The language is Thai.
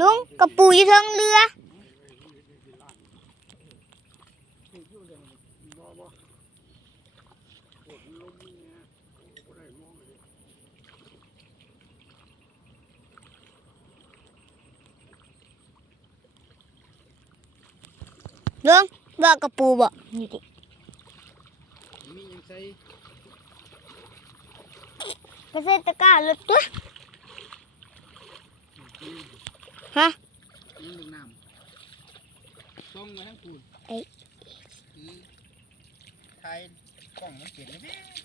ลุงกระปูอยู่เทิงเรือลุงว่ากระปูบ่นี่ดิมียังใส่ก็ใส่ตะกร้ารถตัวฮะยิงลูกน้ำต้องมาทั้งคูณไทยกล้องมันเก็บเลยพี่